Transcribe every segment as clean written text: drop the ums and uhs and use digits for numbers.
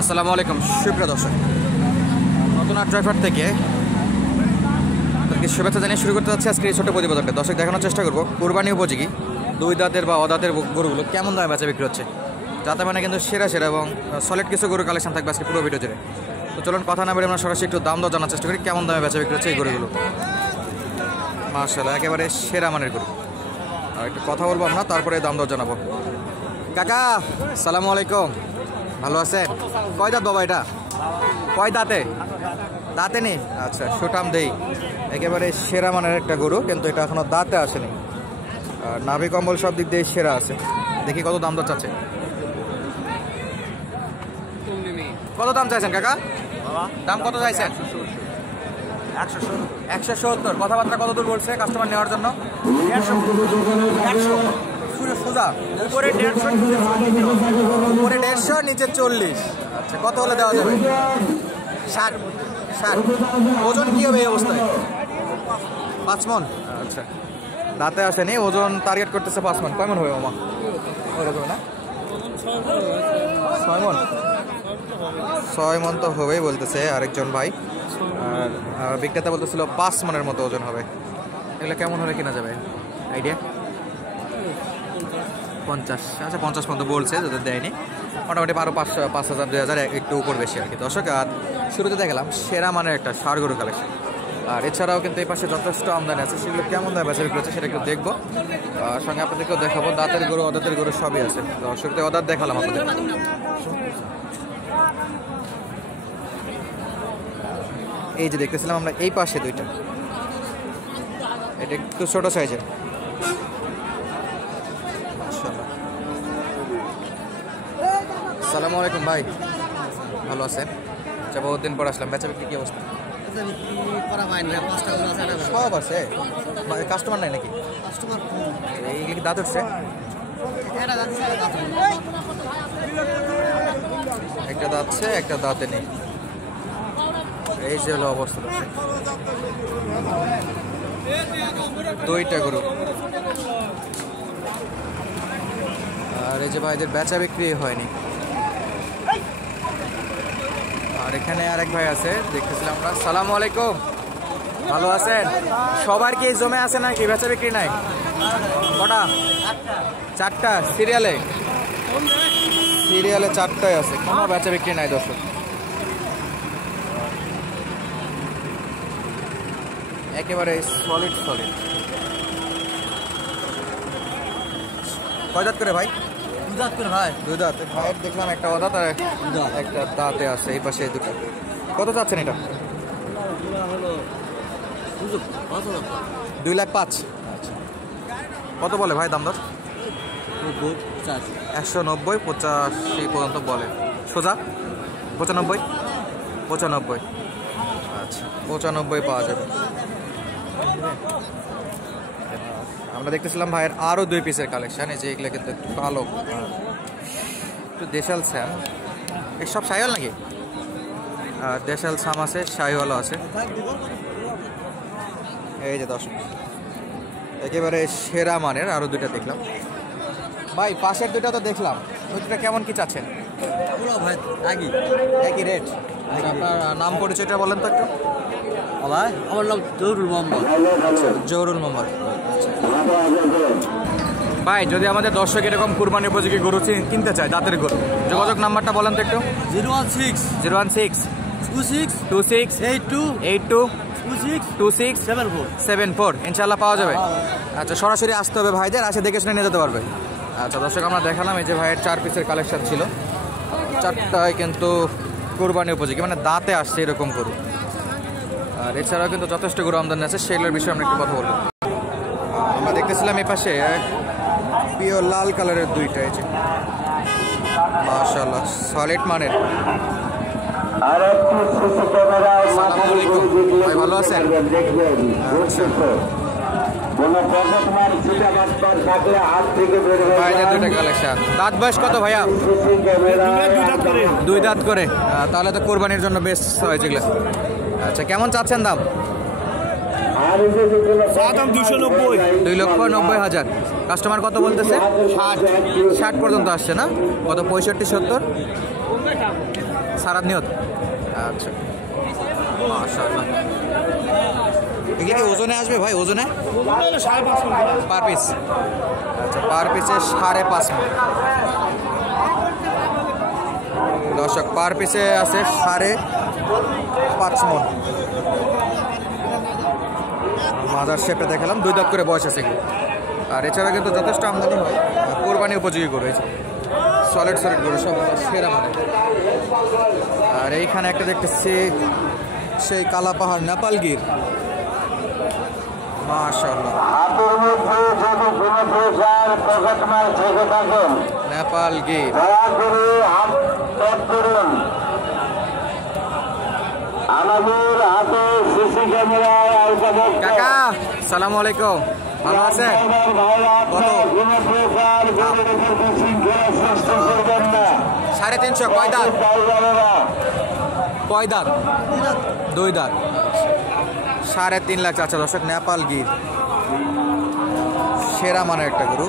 আসসালামু আলাইকুম সুপ্রিয় দর্শক, নতুন ড্রাইভার থেকে শুভেচ্ছা জানিয়ে শুরু করতে যাচ্ছে আজকে এই ছোট প্রতিবেদনটা। দর্শক দেখানোর চেষ্টা করবো কুরবানি উপযোগী দুই দাঁতের বা অদাঁতের গরুগুলো কেমন দামে বেচা বিক্রি হচ্ছে, যাতে মানে কিন্তু সেরা এবং সলিড কিছু গরু কালেকশন থাকবে আজকে পুরো ভিডিও জুড়ে। তো চলুন কথা না বেড়ে আমরা সরাসরি একটু দাম দর জানার চেষ্টা করি কেমন দামে বেচা বিক্রি হচ্ছে এই গরুগুলো। মাশাআল্লাহ একেবারে সেরা মানের গরু। আর একটু কথা বলবো আমরা, তারপরে দাম দর জানাবো। কাকা সালামু আলাইকুম, ভালো আছেন? কয় দাঁত বাবা এটা? কয় দাঁতে? দাঁতে নেই, আচ্ছা সুটাম দেই। একেবারে সেরা মানের একটা গরু, কিন্তু এটা এখনো দাঁতে আসেনি। আর নাভি কম্বল সব দিক দিয়ে সেরা আছে। দেখি কত দাম দর চাচ্ছে। কত দাম চাইছেন কাকা? দাম কত চাইছেন? 170। কথাবার্তা কত দূর বলছে কাস্টমার নেওয়ার জন্য? 100 সোজা, উপরে 150 নিচে 40। আচ্ছা কত হলে দেওয়া যাবে? 60। ওজন কি হবে এই অবস্থায়? 5 মন। আচ্ছা দাঁতে আসেনি, ওজন টার্গেট করতেছে 5 মন। কয় মন হবে মামা? ওরকম না, 6 মন। 6 মন তো হবেই বলতেছে আরেকজন ভাই। আর বিক্রেতা বলতেছিল 5 মনের মতো ওজন হবে। এগুলো কেমন হলে কিনা যাবে আইডিয়া? 50। আচ্ছা 50 পর্যন্ত বলছে, যাদের দেয়নি। মোটামুটি 5,000 2,000 একটু উপর বেশি আর কি দর্শক। আর শুরুতে দেখালাম সেরা মানের একটা ষাঁড় গরু কালেকশন। আর এছাড়াও কিন্তু এই পাশে যথেষ্ট আমদানি আছে, সেগুলো কেমন দামে বেচা বিক্রি হচ্ছে সেটা একটু দেখবো। সঙ্গে আপনাদেরকেও দেখাবো দাঁতের গরু অদাঁতের গরু সবই আছে। দর্শকদের অদাঁত দেখালাম আপনাদের। এই যে দেখতেছিলাম আমরা এই পাশে দুইটা, এটা একটু ছোট সাইজের। আসসালামু আলাইকুম ভাই, ভালো আছেন? আচ্ছা বহুত দিন পর আসলাম, বেচা বিক্রি কি অবস্থা? সব আছে, কাস্টমার নাই নাকি? এইগুলি কি দাঁত উঠছে? একটা দাঁতছে একটা দাঁতে নেই। এই যে হলো অবস্থা। দুইটা গরু। আর এই যে ভাইদের বেচা বিক্রি হয়নি। আর এখানে আরেক ভাই আছে দেখতেছিলাম আমরা। সালামু আলাইকুম, ভালো আছেন? সবার কি জমে আছে নাকি বেচা বিক্রি নাই? কটা? 4টা সিরিয়ালে 4টায় আছে, কোনো বেচা বিক্রি নাই দর্শক। একেবারে সলিড। কয় দাঁত করে ভাই? 2 দাঁত করে ভাই। 2 দাঁত। ভাইয়ের দেখলাম একটা অদাঁত আর একটা দাঁতে আছে, এই পাশে দুটো। কত চাচ্ছেন এটা? 2,05,000। আচ্ছা কত বলে ভাই দাম দর? 190 85 পর্যন্ত বলে। সোজা 95। আচ্ছা 95 পাওয়া যাবে। আমরা দেখতেছিলাম ভাইয়ের আরও 2 পিসের কালেকশন। এই যে এগুলো কিন্তু একটু কালো, একটু দেশাল স্যাম। এই সব শাহিওয়াল নাকি? দেশাল সাম আছে, শাহিওয়ালও আছে। এই যে দর্শক একেবারে সেরা মানের আরও 2টা দেখলাম। ভাই পাশের 2টা তো দেখলাম, ওই 2টা কেমন কি চাচ্ছেন? ভাই একই রেট। আপনার নাম পরিচয়টা বলেন তো একটু। ভাই আমার নাম জহুরুল মোহাম্মদ। আচ্ছা জহুরুল মোহাম্মদ। ভাই যদি আমাদের দর্শক এরকম কুরবানি উপযোগী গরু কিনতে চায়, দাঁতের গরু, যোগাযোগ নাম্বারটা বলেন তো একটু। 016 26 82 26 74 ইনশাল্লাহ পাওয়া যাবে। আচ্ছা সরাসরি আসতে হবে ভাইদের, আসে দেখে শুনে নিয়ে যেতে পারবে। আচ্ছা দর্শক আমরা দেখালাম এই যে ভাইয়ের 4 পিসের কালেকশন ছিল, 4টায় কিন্তু কুরবানি উপযোগী, মানে দাঁতে আসছে এরকম গরু। আর এছাড়াও কিন্তু যথেষ্ট গরু আমদানি আছে, সেগুলোর বিষয়ে আমরা একটু কথা বলবো। আমরা দেখতেছিলাম এই পাশে পিওর লাল কালারের 2টা, এই যে মাশাআল্লাহ সলিড মানের। আসসালামু আলাইকুম ভাই, ভালো আছেন? আচ্ছা ভাইদের 2টা কালেকশন। দাঁত বয়স কত ভাইয়া? 2 দাঁত করে। তাহলে তো কোরবানির জন্য বেস্ট হয় যেগুলো। আচ্ছা কেমন চাচ্ছেন দাম? 2,90,000। কাস্টমার কত বলতেছে? 60 পর্যন্ত আসছে না? কত 65 70? সারাদ নিয়ত। আচ্ছা মাশাআল্লাহ। এগুলো কি ওজনে আসবে ভাই? ওজনে পার পিস? আচ্ছা পার পিসে 5.5 মণ। দর্শক পার পিসে আছে 5.5 মণ। মাদার শেপটা দেখালাম, 2 দাঁত করে বয়স আছে এগুলো। আর এছাড়া কিন্তু যথেষ্ট আমদানি হয়, কোরবানি উপযোগী গরু হয়েছে, সলিড গরু সব সেরা মানে। আর এইখানে একটা দেখতেছি সেই কালা পাহাড় নেপাল গির, মাশাআল্লাহ নেপাল গির। কাকা সালামু আলাইকুম, ভালো আছেন? কত? 350। কয় দাঁত? কয় দাঁত? 2 দাঁত। 3.5 লাখ। আচ্ছা দর্শক নেপাল গির সেরা মানের একটা গরু,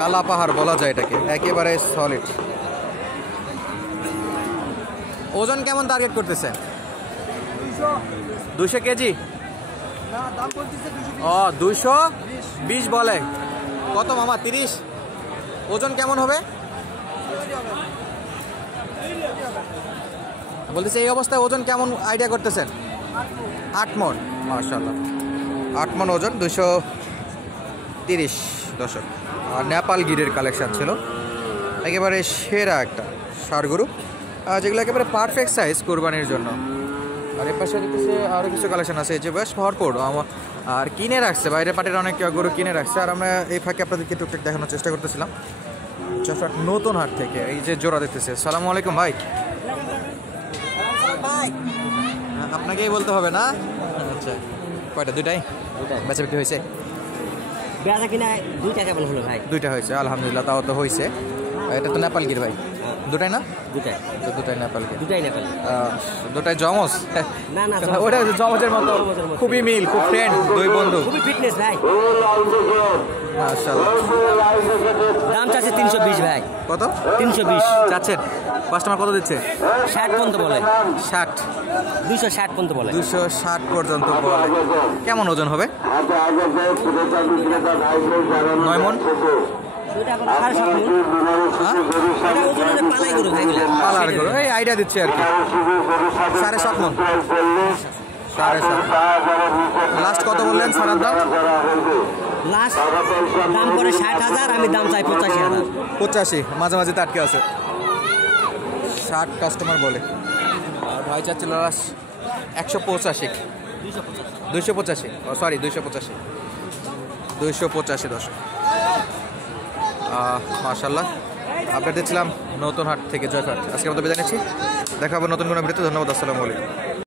কালা পাহাড় বলা যায় এটাকে, একেবারে সলিড। ওজন কেমন টার্গেট করতেছে? 200 কেজি? ও 220 বলে। কত মামা? 30? ওজন কেমন হবে বলতেছে? এই অবস্থায় ওজন কেমন আইডিয়া করতেছেন? 8 মণ। মাশাআল্লাহ 8 মণ ওজন, 230 দর্শক। আর নেপাল গিরের কালেকশন ছিল, একেবারে সেরা একটা ষাঁড় গরু, যেগুলো একেবারে পারফেক্ট সাইজ কোরবানির জন্য। আর এর পাশে দেখতেছে আরও কিছু কালেকশন আছে, যে বেশ ভরপুর। আর কিনে রাখছে বাইরের পার্টির অনেক গরু কিনে রাখছে। আর আমরা এই ফাঁকে আপনাদেরকে টুকটাক দেখানোর চেষ্টা করতেছিলাম নতুন হাট থেকে। এই যে জোড়া দেখতেছে। সালামু আলাইকুম ভাই। আপনাকেই বলতে হবে না? আচ্ছা কয়টা? 2টাই বেচা বিক্রি হয়েছে? বেচা কিনা 2টা কেবল হলো ভাই। 2টা হয়েছে, আলহামদুলিল্লাহ, তাও তো হয়েছে। এটা তো নেপাল গির ভাই? 2টাই না? 2টাই। তো 2টাই নেপাল গির। 2টাই নেপাল। 2টাই জমজ? না না, ওটা জমজের মতো, খুবই মিল, খুব ফ্রেন্ড, 2 বন্ধু, খুবই ফিটনেস ভাই। মাশাআল্লাহ। দাম চাচ্ছে 320 ভাই। কত? 320 চাচ্ছেন? কাস্টমার কত দিচ্ছে? 60 পর্যন্ত বলে। 60? 260 পর্যন্ত বলে। 260 পর্যন্ত বলে। কেমন ওজন হবে? 9 মণ? ওটা এখন 7.5 মণ। হ্যাঁ এটা ওজনে পালাই গরু ভাই, এগুলা পালার গরু, এই আইডিয়া দিচ্ছে আর কি। 7.5 মণ। 7.5। লাস্ট কত বললেন ছাড়ার দাম? লাস্ট দাম করে 60,000, আমি দাম চাই 85,000। 85? মাঝে মাঝে তাটকে আছে। 60 কাস্টমার বলে, আর ভাই চাচ্ছিল লাস্ট 185। 285? ও সরি 285। 285 দর্শক। মাশাআল্লাহ। আপডেট দিচ্ছিলাম নতুন হাট থেকে, জয়ঘাট। আজকে আমাদের বিদায় নিচ্ছি, দেখা হবে নতুন কোনো ভিডিওতে। ধন্যবাদ, আসসালামু আলাইকুম।